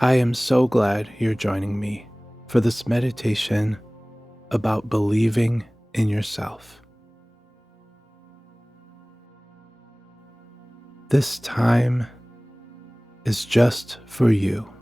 I am so glad you're joining me for this meditation about believing in yourself. This time is just for you.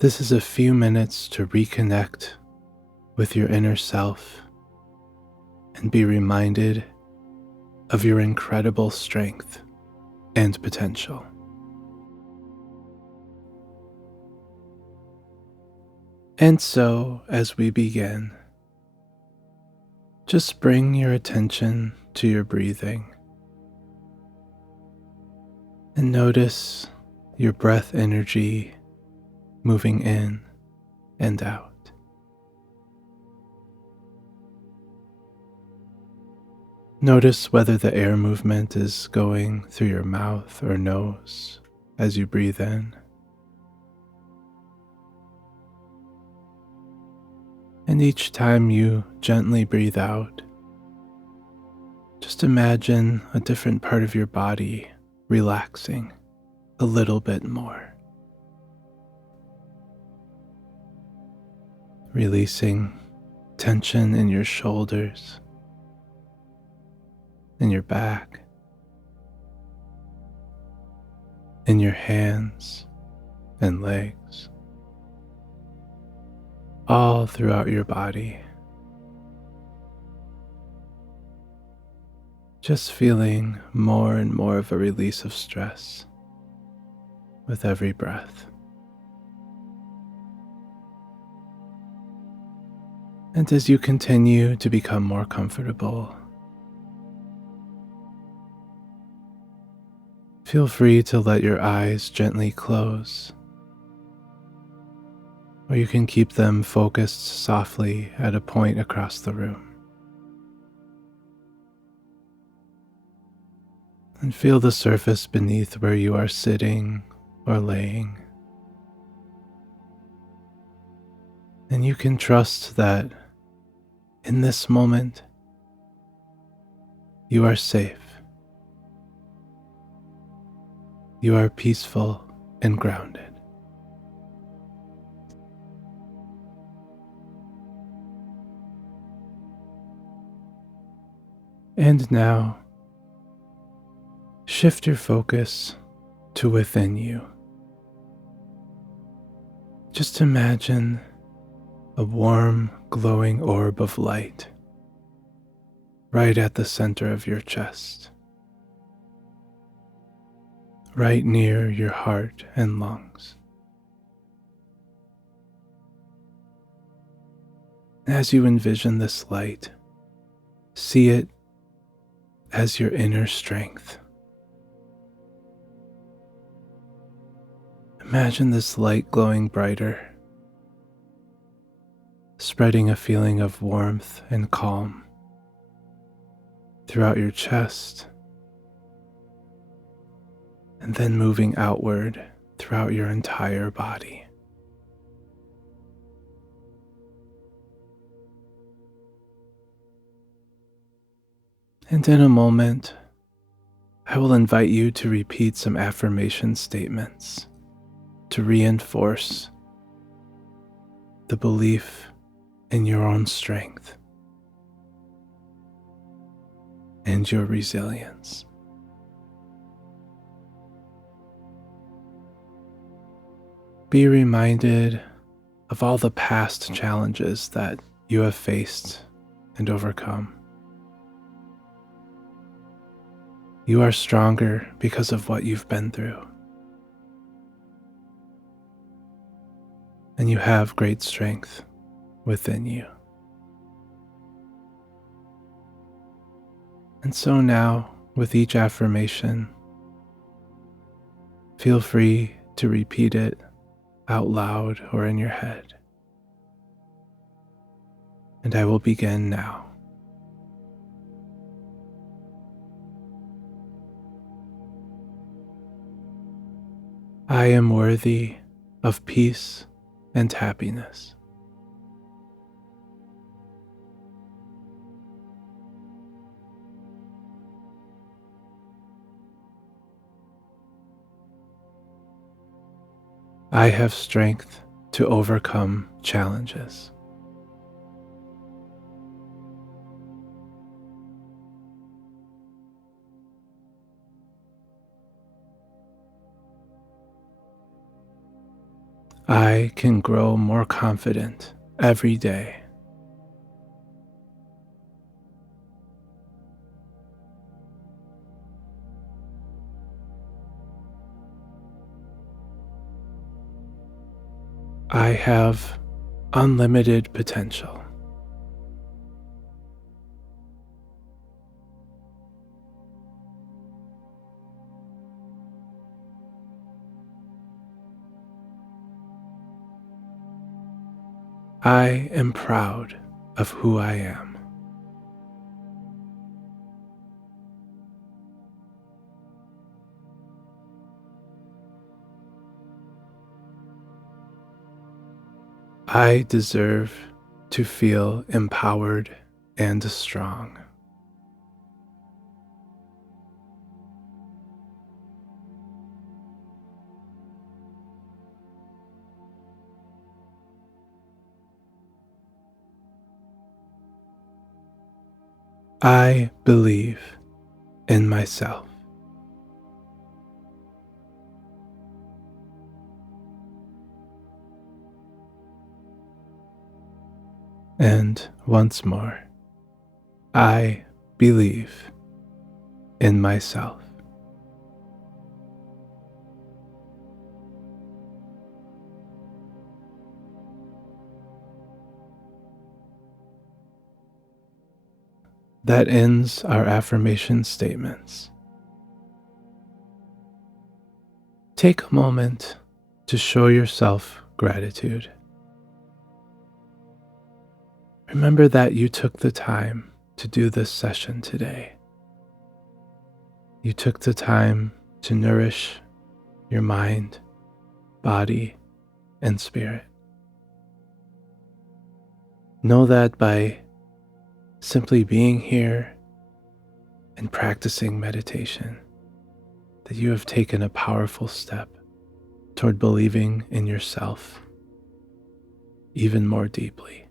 This is a few minutes to reconnect with your inner self and be reminded of your incredible strength and potential. And so, as we begin, just bring your attention to your breathing and notice your breath energy moving in and out. Notice whether the air movement is going through your mouth or nose as you breathe in. And each time you gently breathe out, just imagine a different part of your body relaxing a little bit more. Releasing tension in your shoulders, in your back, in your hands and legs, all throughout your body. Just feeling more and more of a release of stress with every breath. And as you continue to become more comfortable, feel free to let your eyes gently close, or you can keep them focused softly at a point across the room. And feel the surface beneath where you are sitting or laying. And you can trust that in this moment, you are safe. You are peaceful and grounded. And now, shift your focus to within you. Just imagine a warm, glowing orb of light right at the center of your chest, right near your heart and lungs. As you envision this light, see it as your inner strength. Imagine this light glowing brighter, spreading a feeling of warmth and calm throughout your chest, and then moving outward throughout your entire body. And in a moment, I will invite you to repeat some affirmation statements to reinforce the belief in your own strength and your resilience. Be reminded of all the past challenges that you have faced and overcome. You are stronger because of what you've been through. And you have great strength within you. And so now, with each affirmation, feel free to repeat it out loud or in your head. And I will begin now. I am worthy of peace and happiness. I have strength to overcome challenges. I can grow more confident every day. I have unlimited potential. I am proud of who I am. I deserve to feel empowered and strong. I believe in myself. And once more, I believe in myself. That ends our affirmation statements. Take a moment to show yourself gratitude. Remember that you took the time to do this session today. You took the time to nourish your mind, body, and spirit. Know that by simply being here and practicing meditation, that you have taken a powerful step toward believing in yourself even more deeply.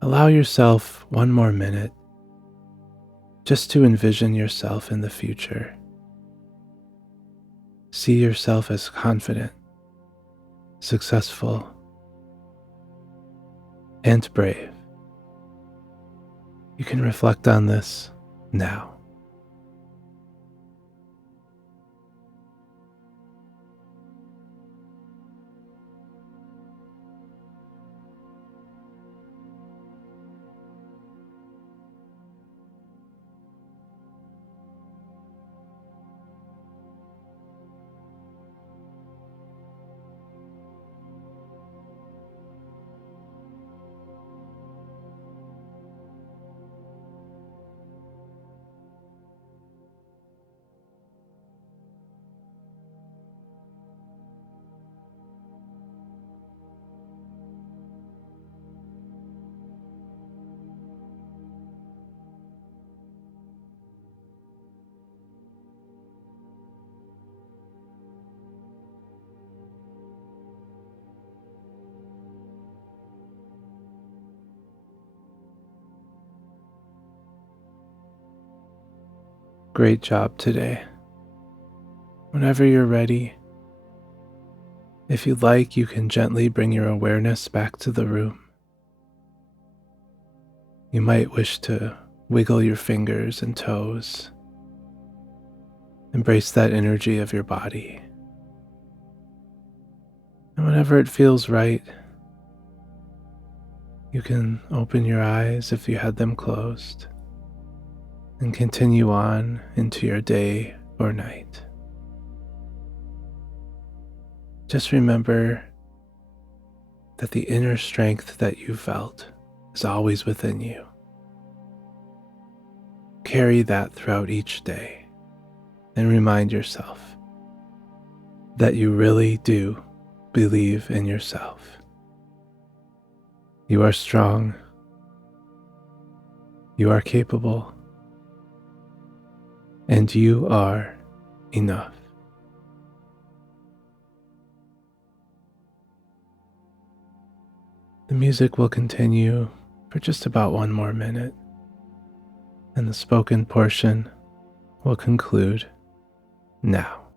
Allow yourself one more minute just to envision yourself in the future. See yourself as confident, successful, and brave. You can reflect on this now. Great job today. Whenever you're ready, if you'd like, you can gently bring your awareness back to the room. You might wish to wiggle your fingers and toes. Embrace that energy of your body. And whenever it feels right, you can open your eyes if you had them closed and continue on into your day or night. Just remember that the inner strength that you felt is always within you. Carry that throughout each day and remind yourself that you really do believe in yourself. You are strong. You are capable. and you are enough. The music will continue for just about one more minute, and the spoken portion will conclude now.